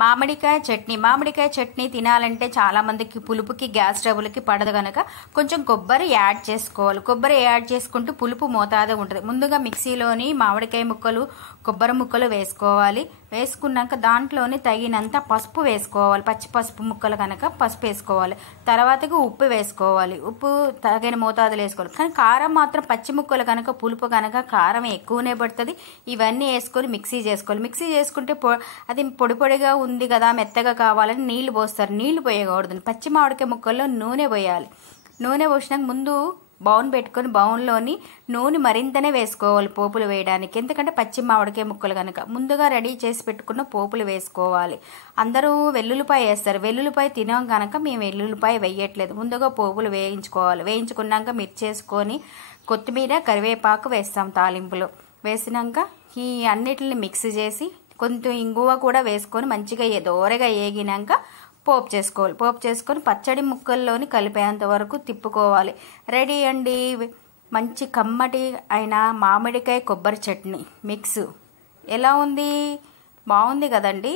మామిడికాయ చట్నీ తినాలంటే చాలా మందికి పులుపుకి గ్యాస్ ట్రబుల్కి పడదు కనుక కొంచెం కొబ్బరి యాడ్ చేసుకోవాలి. కొబ్బరి యాడ్ చేసుకుంటూ పులుపు మోతాదే ఉంటుంది. ముందుగా మిక్సీలోని మామిడికాయ ముక్కలు కొబ్బరి ముక్కలు వేసుకోవాలి. వేసుకున్నాక దాంట్లోని తగినంత పసుపు వేసుకోవాలి. పచ్చి పసుపు ముక్కలు కనుక పసుపు వేసుకోవాలి. తర్వాతకి ఉప్పు వేసుకోవాలి. ఉప్పు తగిన మోతాదులు వేసుకోవాలి. కానీ కారం మాత్రం పచ్చి ముక్కలు కనుక పులుపు కనుక కారం ఎక్కువనే పడుతుంది. ఇవన్నీ వేసుకొని మిక్సీ చేసుకోవాలి. మిక్సీ చేసుకుంటే అది పొడి పొడిగా ఉంది కదా, మెత్తగా కావాలని నీళ్లు పోస్తారు. నీళ్లు పోయకూడదు. పచ్చి మామిడికాయ ముక్కల్లో నూనె పోయాలి. నూనె పోసినాక ముందు బౌన్ పెట్టుకొని బౌన్లోని నూనె మరింతనే వేసుకోవాలి పోపులు వేయడానికి. ఎందుకంటే పచ్చి మామిడికాయ ముక్కలు కనుక ముందుగా రెడీ చేసి పెట్టుకున్న పోపులు వేసుకోవాలి. అందరూ వెల్లుల్లిపాయ వేస్తారు. వెల్లుల్లిపాయ తినాం కనుక మేము వెల్లుల్లిపాయ వేయట్లేదు. ముందుగా పోపులు వేయించుకోవాలి. వేయించుకున్నాక మిర్చి వేసుకొని కొత్తిమీర కరివేపాకు వేస్తాం తాలింపులో. వేసినాక ఈ అన్నిటిని మిక్స్ చేసి కొంచెం ఇంగువ కూడా వేసుకొని మంచిగా దోరగా ఏగినాక పోపు చేసుకోవాలి. పోపు చేసుకొని పచ్చడి ముక్కల్లోని కలిపేంత వరకు తిప్పుకోవాలి. రెడీ అండి మంచి కమ్మటి అయిన మామిడికాయ కొబ్బరి చట్నీ మిక్స్. ఎలా ఉంది? బాగుంది కదండి.